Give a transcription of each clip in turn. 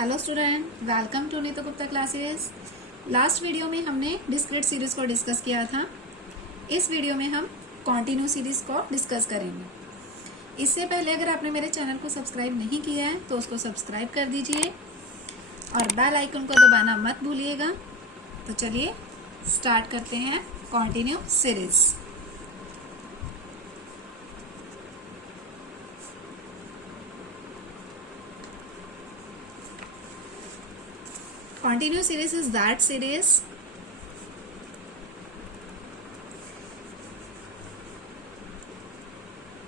Hello student, welcome to Neetu Gupta classes. Last video में हमने discrete series को डिस्कस किया था। इस वीडियो में हम कॉन्टिन्यू सीरीज को डिस्कस करेंगे। इससे पहले अगर आपने मेरे चैनल को सब्सक्राइब नहीं किया है तो उसको सब्सक्राइब कर दीजिए और बेल आइकन को दबाना मत भूलिएगा। तो चलिए स्टार्ट करते हैं continue series. Continuous series is that series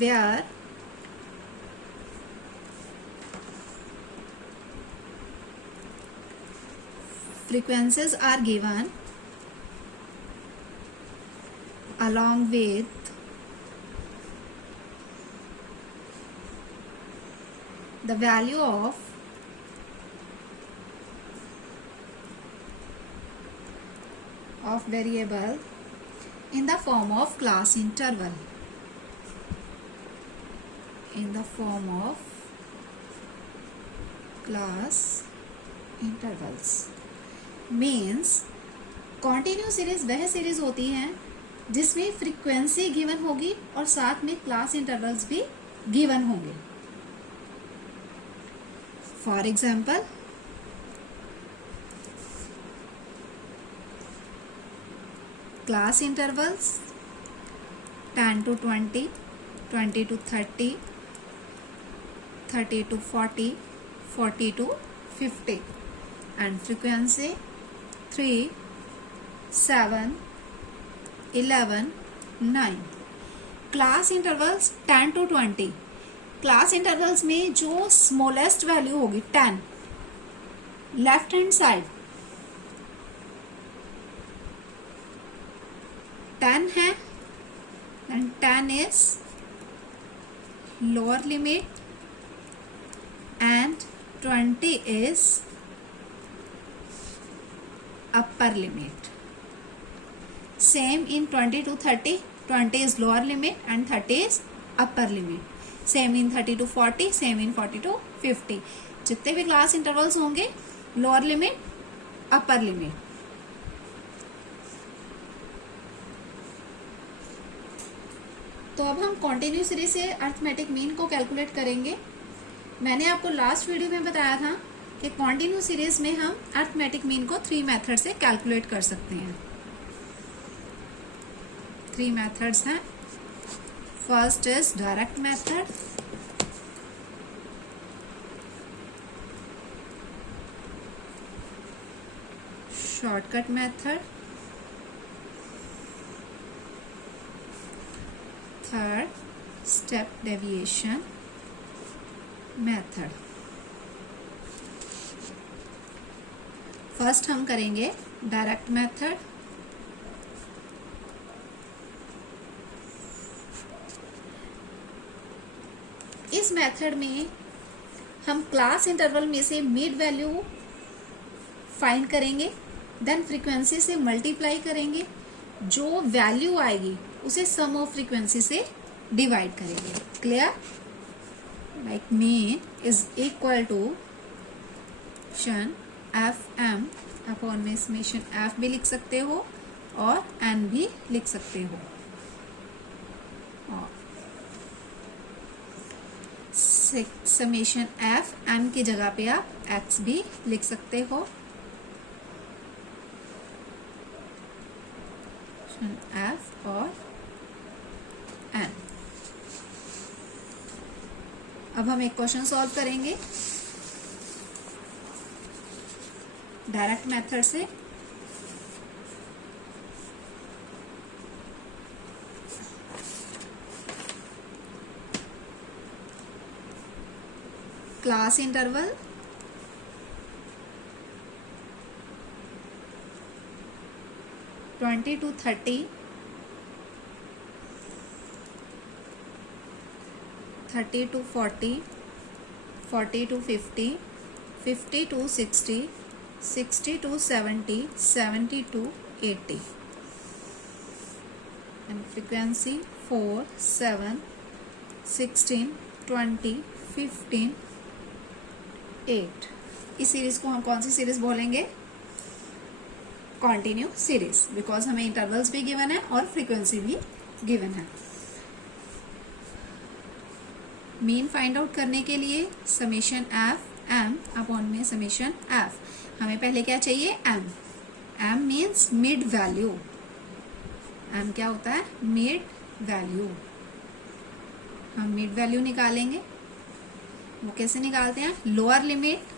where frequencies are given along with the value of variable in the form of class interval. In the form of class intervals means continue series वह series होती है जिसमें frequency given होगी और साथ में class intervals भी given होंगे। For example, class intervals 10 to 20, 20 to 30, 30 to 40, 40 to 50, and frequency 3, 7, 11, 9. Class intervals 10 to 20। Class intervals में जो स्मॉलेस्ट वैल्यू होगी 10 लेफ्ट हैंड साइड 10 है, and 10 is lower limit and 20 is upper limit. Same in 20 to 30, 20 is lower limit and 30 is upper limit. Same in 30 to 40, same in 40 to 50. जितने भी class intervals होंगे lower limit, upper limit. तो अब हम continue series से arithmetic mean को calculate करेंगे। मैंने आपको लास्ट वीडियो में बताया था कि कॉन्टिन्यू सीरीज में हम अर्थमेटिक मीन को 3 मेथड से कैलकुलेट कर सकते हैं। 3 मेथड्स हैं। First is direct method, shortcut method, third step deviation method. First हम करेंगे डायरेक्ट मेथड। इस मेथड में हम क्लास इंटरवल में से मिड वैल्यू फाइंड करेंगे, देन फ्रीक्वेंसी से मल्टीप्लाई करेंगे, जो वैल्यू आएगी उसे सम ऑफ फ्रीक्वेंसी से डिवाइड करेंगे। Clear? Like mean is equal to F M upon में समेशन एफ भी लिख सकते हो और एन भी लिख सकते हो, और समेशन एफ एन की जगह पे आप एक्स भी लिख सकते हो। एफ और एन। अब हम एक क्वेश्चन सॉल्व करेंगे डायरेक्ट मेथड से। Class interval 20 to 30, 30 to 40, 40 to 50, 50 to 60, 60 to 70, 70 to 80, and frequency 4, 7, 16, 20, 15, 8. इस सीरीज को हम कौन सी सीरीज बोलेंगे? कॉन्टिन्यू सीरीज, बिकॉज हमें इंटरवल्स भी गिवन है और फ्रीक्वेंसी भी गिवन है। मीन फाइंड आउट करने के लिए समेशन एफ एम अपॉन में समेशन एफ, हमें पहले क्या चाहिए? M. M means mid value. M क्या होता है? Mid value. हम मिड वैल्यू निकालेंगे। वो कैसे निकालते हैं? Lower limit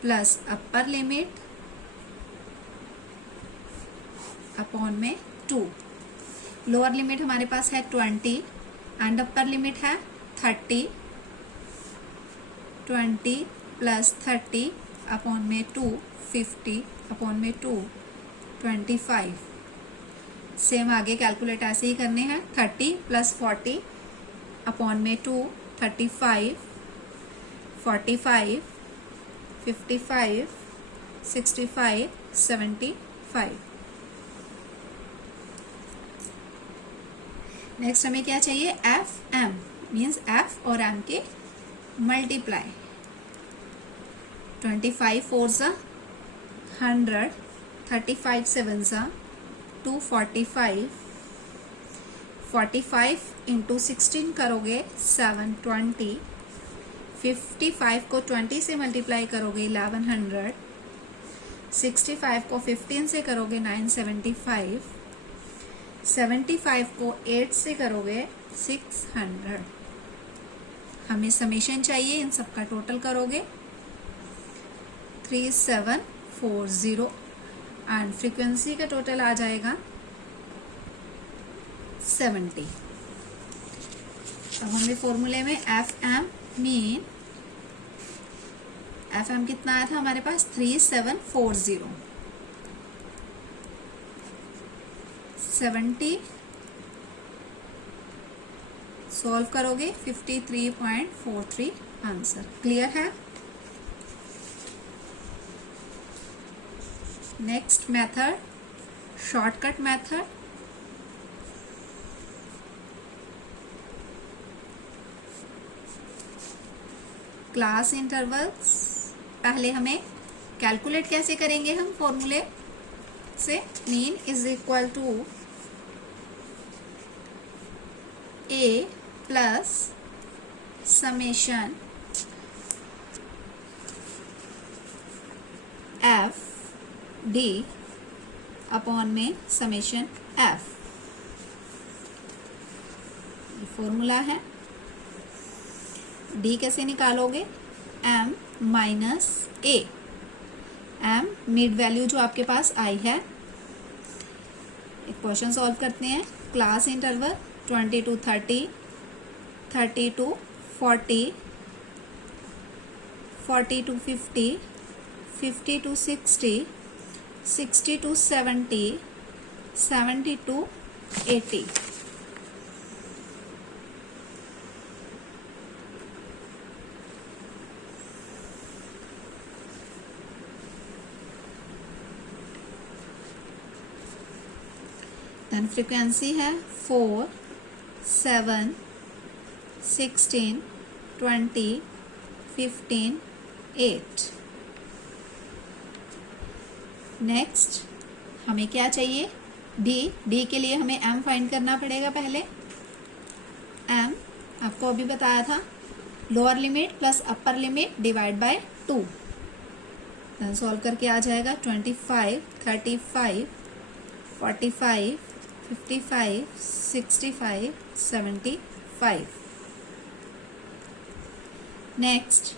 plus upper limit upon में 2। लोअर लिमिट हमारे पास है 20 एंड अपर लिमिट है 30। 20 प्लस 30 अपॉन में 2, 50 अपॉन में 2, 25। सेम आगे कैलकुलेट ऐसे ही करने हैं। 30 प्लस 40 अपॉन में 2, 35, 45, 55, 65, 75। नेक्स्ट हमें क्या चाहिए? एफ एम मीन्स एफ और एम के मल्टीप्लाई। 25 4 100, 35 7 245, 45 इंटू 16 करोगे 720, 55 को 20 से मल्टीप्लाई करोगे 1100, 65 को 15 से करोगे 975, 75 को 8 से करोगे 600। हमें समेशन चाहिए, इन सब का टोटल करोगे 3740 एंड फ्रीक्वेंसी का टोटल आ जाएगा 70। अब हमें फॉर्मूले में F M mean, F M कितना आया था हमारे पास? 3740। 70 सॉल्व करोगे 53.43 आंसर। क्लियर है? Next method, shortcut method. Class intervals. पहले हमें कैलकुलेट कैसे करेंगे? हम फॉर्मूले से mean is equal to A plus summation F D upon में समेशन एफ। फॉर्मूला है। डी कैसे निकालोगे? M minus A. M mid value जो आपके पास आई है। एक क्वेश्चन सॉल्व करते हैं। Class interval 20 to 30, 30 to 40, 40 to 50, 50 to 60, 60 to 70, 70 to 80। Then frequency है 4, 7, 16, 20, 15, 8। नेक्स्ट हमें क्या चाहिए? डी। डी के लिए हमें एम फाइंड करना पड़ेगा पहले। एम आपको अभी बताया था, lower limit plus upper limit divide by 2। Then solve करके आ जाएगा 25, 35, 45, 55, 65, 75। नेक्स्ट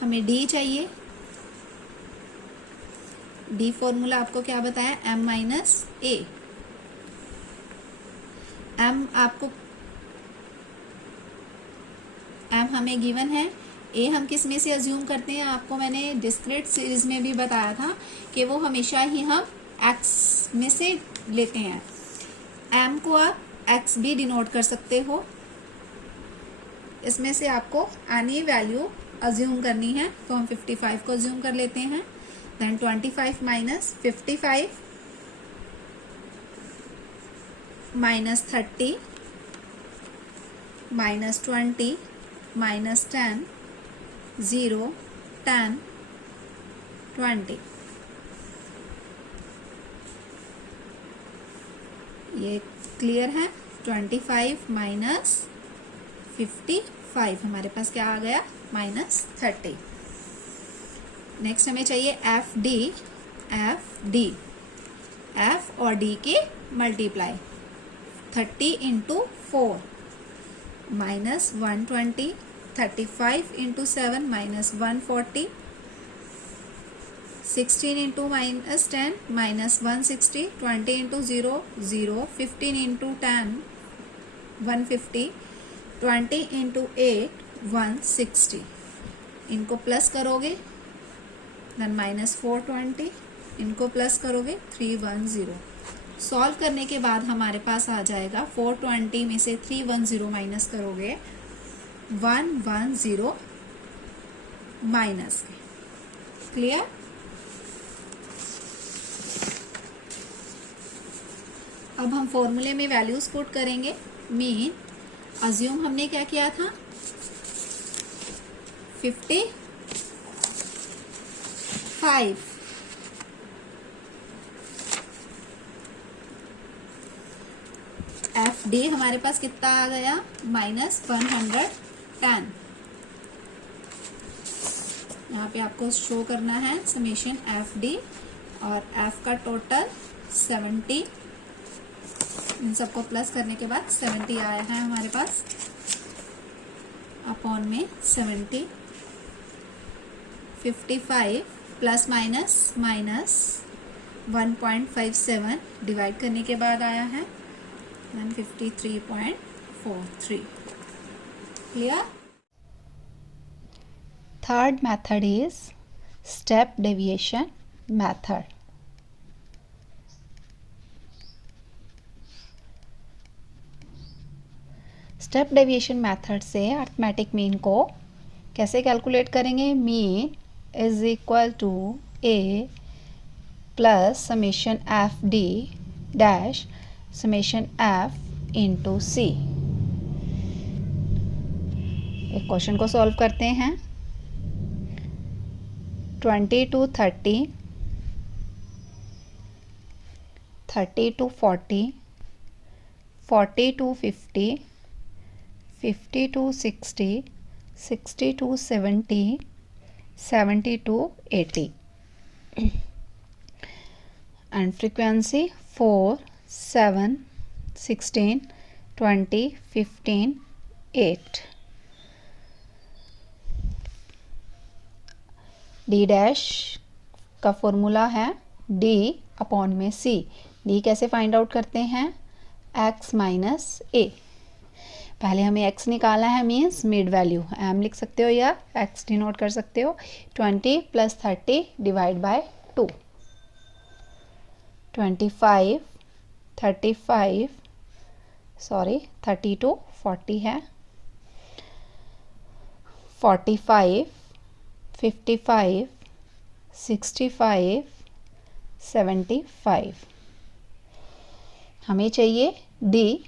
हमें डी चाहिए। डी फॉर्मूला आपको क्या बताया? M minus A. एम आपको, एम हमें गिवन है। ए हम किस में से अज्यूम करते हैं? आपको मैंने डिस्क्रीट सीरीज में भी बताया था कि वो हमेशा ही हम एक्स में से लेते हैं। एम को आप एक्स भी डिनोट कर सकते हो। इसमें से आपको एनी वैल्यू अज्यूम करनी है, तो हम 55 को अज्यूम कर लेते हैं। Then 25 minus 55, -30 -20 -10 0 10 20। ये क्लियर है। 25 - 55 हमारे पास क्या आ गया, -30। नेक्स्ट हमें चाहिए एफ डी एफ और डी के मल्टीप्लाई। 30 × 4 -120, 35 × 7 -140, 16 × -10 -160, 20 × 0 0, 15 × 10 150, 20 × 8 160। इनको प्लस करोगे देन -420, इनको प्लस करोगे 310। सॉल्व करने के बाद हमारे पास आ जाएगा 420 में से 310 माइनस करोगे 110 माइनस। क्लियर। अब हम फॉर्मूले में वैल्यूज पुट करेंगे। मीन अज्यूम हमने क्या किया था, 55। एफ डी हमारे पास कितना आ गया, -110। यहाँ पे आपको शो करना है समेशन एफ डी और एफ का टोटल 70। इन सबको प्लस करने के बाद 70 आया है हमारे पास, अपॉन में 70। 55 प्लस माइनस 1.57 डिवाइड करने के बाद आया है 153.43। Clear. Third method is step deviation method. Step deviation method से अरिथमेटिक मीन को कैसे कैलकुलेट करेंगे। Mean is equal to A plus summation F D dash summation F into C. एक क्वेश्चन को सॉल्व करते हैं। 20 to 30, 30 to 40, 40 to 50, 50 to 60, 60 to 70, 70 to 80 and frequency 4, 7, 16, 20, 15, 8। D dash का formula है डी अपॉन में सी। डी कैसे find out करते हैं, एक्स माइनस ए। पहले हमें एक्स निकालना है, मीन्स मिड वैल्यू एम लिख सकते हो या एक्स डिनोट कर सकते हो। 20 + 30 डिवाइड बाय 2। 25 35 30 to 40 है। 45 55 65 75। हमें चाहिए डी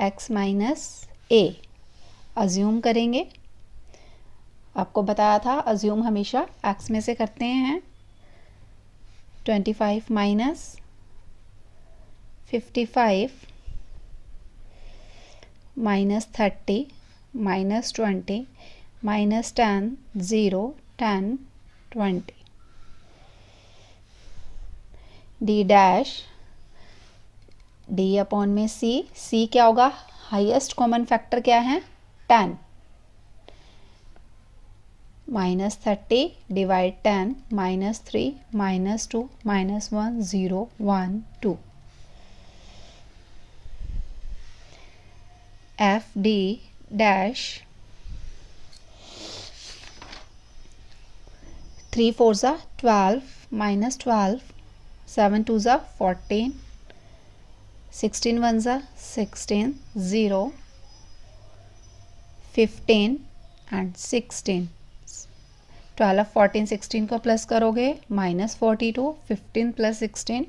एक्स माइनस ए। अज्यूम करेंगे, आपको बताया था अज्यूम हमेशा एक्स में से करते हैं। 25 minus 55 minus 30 minus 20 minus 10 0 10 20। D dash D upon में सी। सी क्या होगा, हाईएस्ट कॉमन फैक्टर क्या है 10। -30 divide 10 -3 -2 -1 0 1 2। F D dash 3 4 12 -12 7 2 14 16 1 16 0 15 and 16। 12 14 16 को प्लस करोगे -42, 15 + 16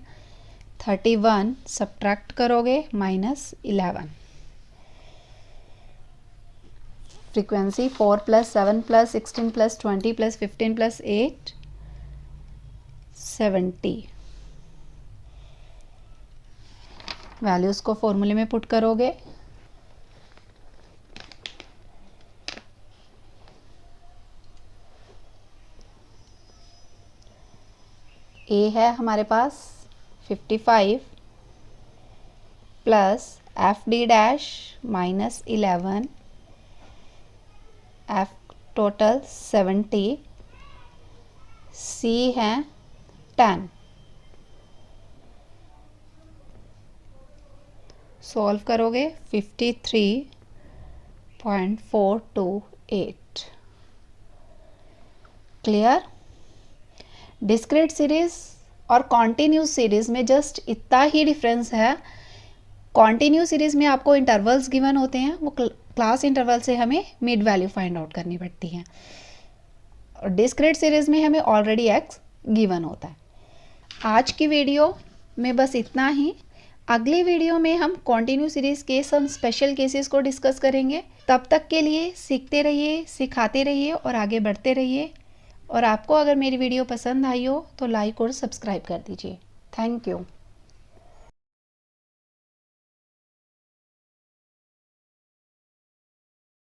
31 सब्ट्रैक्ट करोगे -11। फ्रीक्वेंसी 4 + 7 + 16 + 20 + 15 + 8 70। वैल्यूज़ को फॉर्मूले में पुट करोगे। ए है हमारे पास 55 plus FD' -11, F total 70, C है 10। सॉल्व करोगे 53.428। क्लियर। डिस्क्रीट सीरीज और कॉन्टिन्यूस सीरीज में जस्ट इतना ही डिफरेंस है। कॉन्टिन्यूस सीरीज में आपको इंटरवल्स गिवन होते हैं, वो क्लास इंटरवल से हमें मिड वैल्यू फाइंड आउट करनी पड़ती है, और डिस्क्रीट सीरीज में हमें ऑलरेडी एक्स गिवन होता है। आज की वीडियो में बस इतना ही। अगली वीडियो में हम कॉन्टिन्यू सीरीज के सम स्पेशल केसेस को डिस्कस करेंगे। तब तक के लिए सीखते रहिए, सिखाते रहिए और आगे बढ़ते रहिए। और आपको अगर मेरी वीडियो पसंद आई हो तो लाइक और सब्सक्राइब कर दीजिए। Thank you.